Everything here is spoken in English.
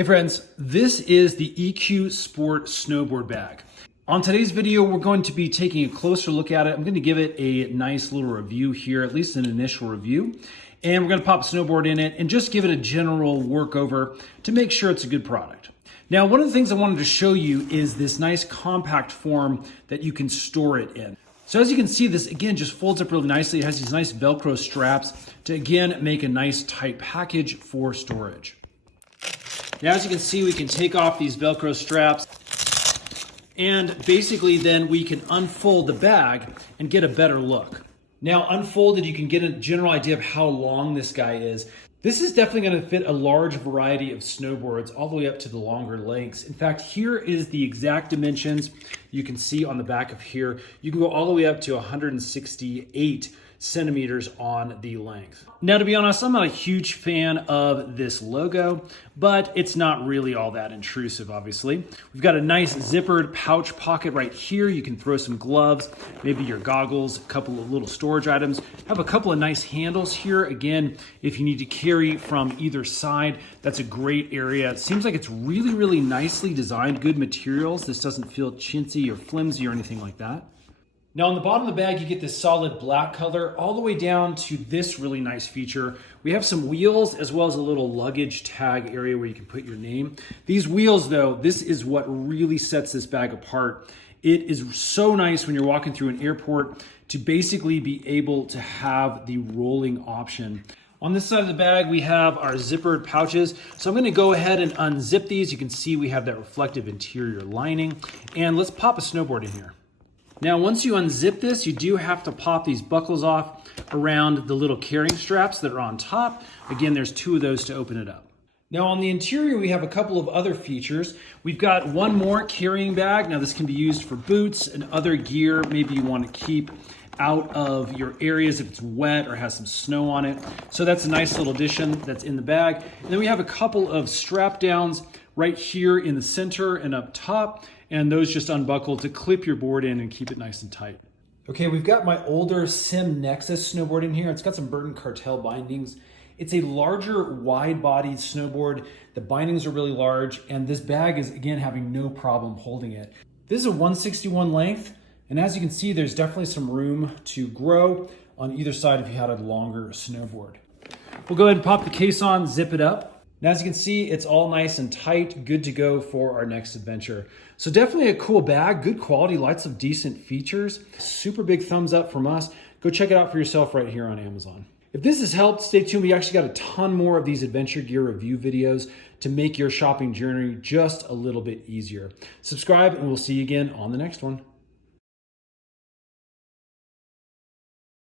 Hey friends, this is the EQ Sport Snowboard Bag. On today's video, we're going to be taking a closer look at it. I'm going to give it a nice little review here, at least an initial review. And we're going to pop a snowboard in it and just give it a general workover to make sure it's a good product. Now, one of the things I wanted to show you is this nice compact form that you can store it in. So as you can see, this again just folds up really nicely. It has these nice Velcro straps to again make a nice tight package for storage. Now, as you can see, we can take off these Velcro straps and basically then we can unfold the bag and get a better look. Now, unfolded, you can get a general idea of how long this guy is. This is definitely going to fit a large variety of snowboards all the way up to the longer lengths. In fact, here is the exact dimensions you can see on the back of here. You can go all the way up to 168 centimeters on the length. Now, to be honest, I'm not a huge fan of this logo, but it's not really all that intrusive, obviously. We've got a nice zippered pouch pocket right here. You can throw some gloves, maybe your goggles, a couple of little storage items. Have a couple of nice handles here. Again, if you need to carry from either side, that's a great area. It seems like it's really, really nicely designed, good materials. This doesn't feel chintzy or flimsy or anything like that. Now on the bottom of the bag, you get this solid black color all the way down to this really nice feature. We have some wheels as well as a little luggage tag area where you can put your name. These wheels though, this is what really sets this bag apart. It is so nice when you're walking through an airport to basically be able to have the rolling option. On this side of the bag, we have our zippered pouches. So I'm gonna go ahead and unzip these. You can see we have that reflective interior lining. And let's pop a snowboard in here. Now, once you unzip this, you do have to pop these buckles off around the little carrying straps that are on top. Again, there's two of those to open it up. Now on the interior, we have a couple of other features. We've got one more carrying bag. Now this can be used for boots and other gear. Maybe you want to keep out of your areas if it's wet or has some snow on it. So that's a nice little addition that's in the bag. And then we have a couple of strap downs right here in the center and up top. And those just unbuckle to clip your board in and keep it nice and tight. Okay, we've got my older Sim Nexus snowboard in here. It's got some Burton Cartel bindings. It's a larger, wide-bodied snowboard. The bindings are really large, and this bag is, again, having no problem holding it. This is a 161 length, and as you can see, there's definitely some room to grow on either side if you had a longer snowboard. We'll go ahead and pop the case on, zip it up. Now, as you can see, it's all nice and tight, good to go for our next adventure. So definitely a cool bag, good quality, lots of decent features. Super big thumbs up from us. Go check it out for yourself right here on Amazon. If this has helped, stay tuned. We actually got a ton more of these adventure gear review videos to make your shopping journey just a little bit easier. Subscribe and we'll see you again on the next one.